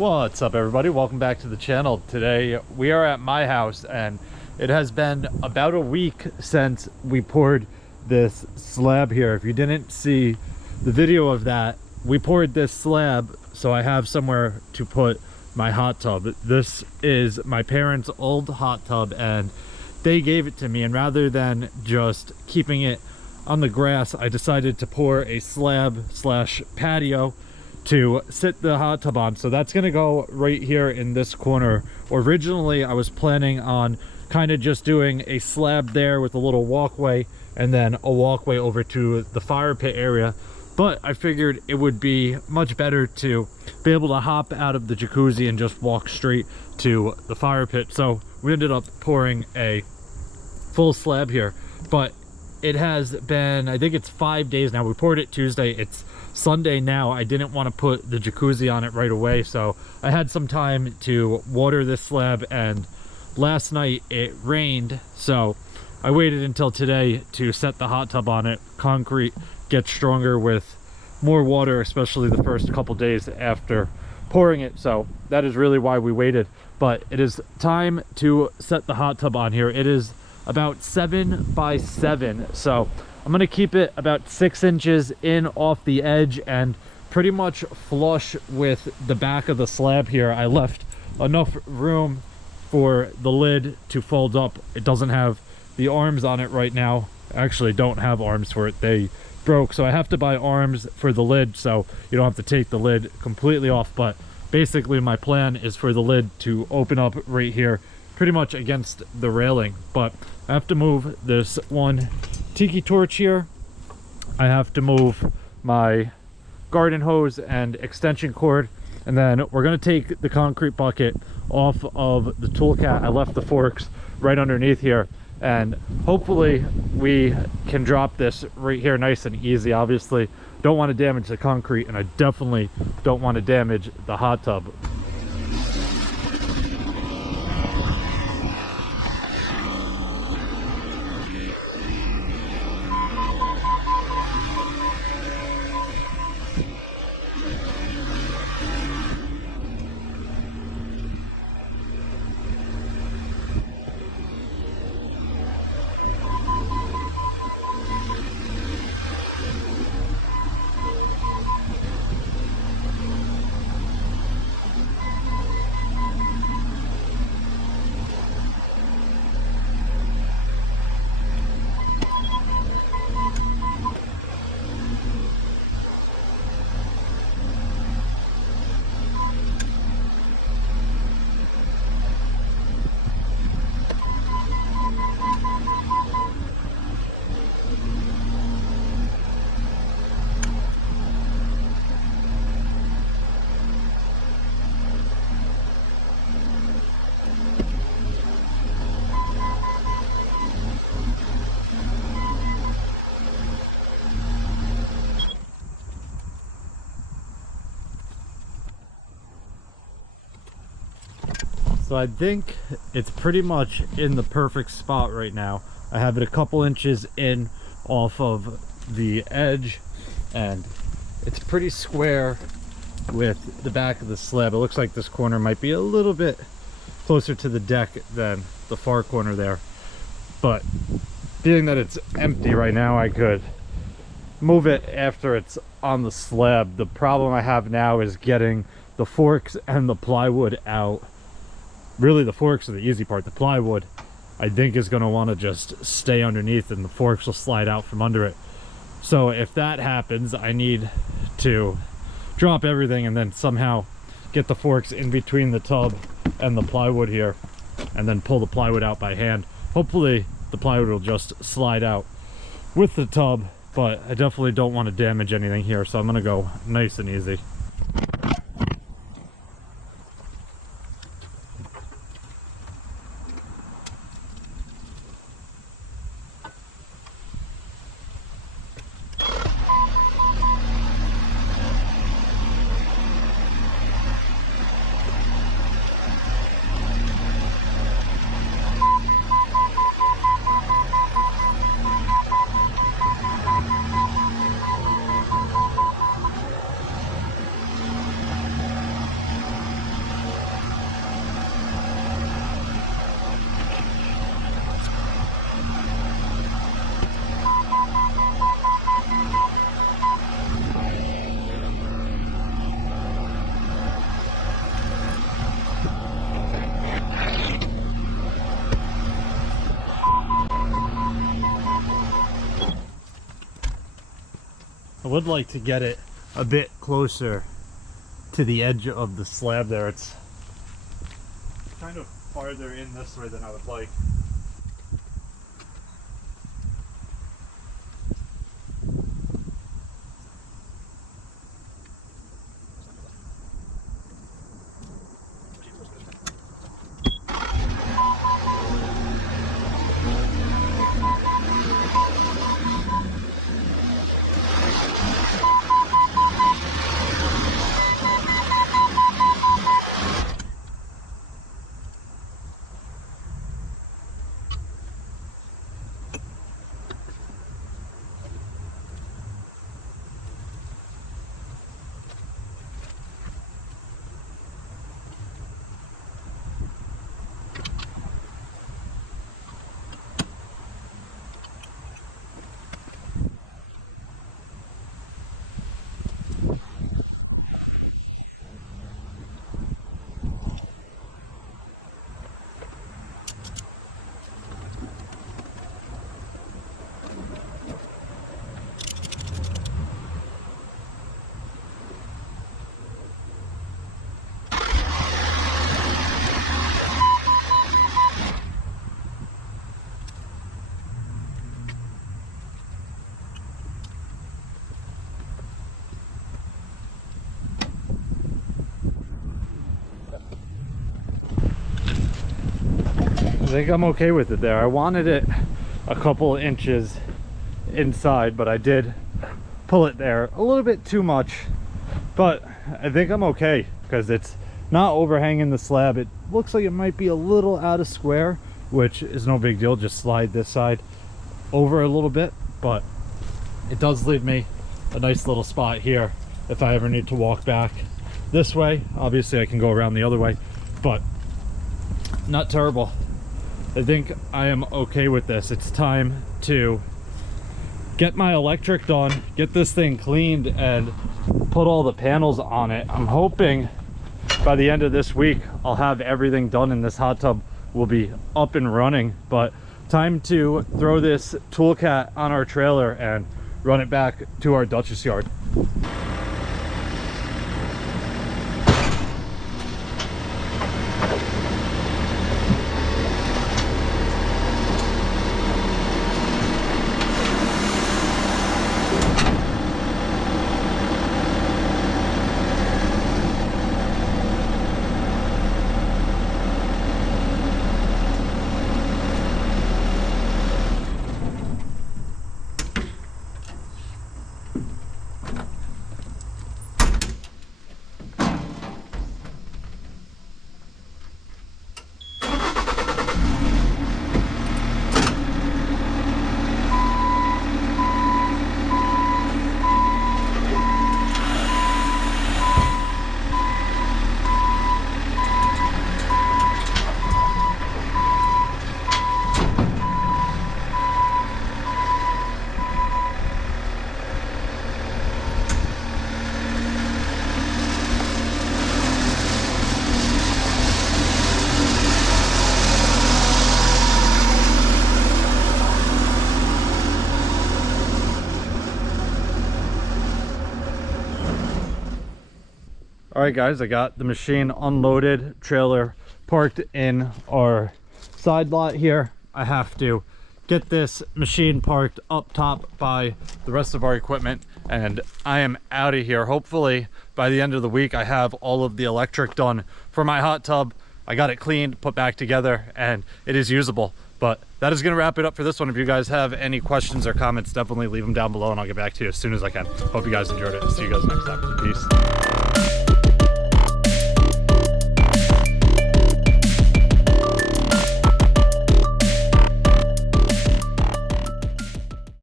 What's up, everybody? Welcome back to the channel. Today we are at my house and it has been about a week since we poured this slab here. If you didn't see the video of that, we poured this slab so I have somewhere to put my hot tub. This is my parents' old hot tub and they gave it to me, and rather than just keeping it on the grass, I decided to pour a slab slash patio to sit the hot tub on. So that's gonna go right here in this corner. Originally I was planning on kind of just doing a slab there with a little walkway and then a walkway over to the fire pit area, but I figured it would be much better to be able to hop out of the jacuzzi and just walk straight to the fire pit. So we ended up pouring a full slab here, but it has been, I think it's 5 days now. We poured it Tuesday, it's Sunday now. I didn't want to put the jacuzzi on it right away, so I had some time to water this slab, and last night it rained, so I waited until today to set the hot tub on it. Concrete gets stronger with more water, especially the first couple days after pouring it, so that is really why we waited. But it is time to set the hot tub on here. It is about 7 by 7, so I'm gonna keep it about 6 inches in off the edge and pretty much flush with the back of the slab here. I left enough room for the lid to fold up. It doesn't have the arms on it right now. I actually don't have arms for it, they broke, so I have to buy arms for the lid so you don't have to take the lid completely off. But basically my plan is for the lid to open up right here, pretty much against the railing. But I have to move this one tiki torch here. I have to move my garden hose and extension cord, and then we're going to take the concrete bucket off of the Toolcat. I left the forks right underneath here, and hopefully we can drop this right here nice and easy. Obviously don't want to damage the concrete, and I definitely don't want to damage the hot tub. So I think it's pretty much in the perfect spot right now. I have it a couple inches in off of the edge, and it's pretty square with the back of the slab. It looks like this corner might be a little bit closer to the deck than the far corner there, but being that it's empty right now, I could move it after it's on the slab. The problem I have now is getting the forks and the plywood out. Really, the forks are the easy part. The plywood, I think, is going to want to just stay underneath, and the forks will slide out from under it. So if that happens, I need to drop everything and then somehow get the forks in between the tub and the plywood here, and then pull the plywood out by hand. Hopefully the plywood will just slide out with the tub, but I definitely don't want to damage anything here, so I'm going to go nice and easy. would like to get it a bit closer to the edge of the slab there. It's kind of farther in this way than I would like. I think I'm okay with it there. I wanted it a couple inches inside, but I did pull it there a little bit too much. But I think I'm okay because it's not overhanging the slab. It looks like it might be a little out of square, which is no big deal. Just slide this side over a little bit, but it does leave me a nice little spot here if I ever need to walk back this way. Obviously I can go around the other way, but not terrible. I think I am okay with this. It's time to get my electric done, get this thing cleaned, and put all the panels on it. I'm hoping by the end of this week I'll have everything done and this hot tub will be up and running. But time to throw this Toolcat on our trailer and run it back to our Dutchess yard. All right guys, I got the machine unloaded, trailer parked in our side lot here. I have to get this machine parked up top by the rest of our equipment, and I am out of here. Hopefully by the end of the week I have all of the electric done for my hot tub. I got it cleaned, put back together, and it is usable. But that is going to wrap it up for this one. If you guys have any questions or comments, definitely leave them down below and I'll get back to you as soon as I can. Hope you guys enjoyed it. See you guys next time. Peace.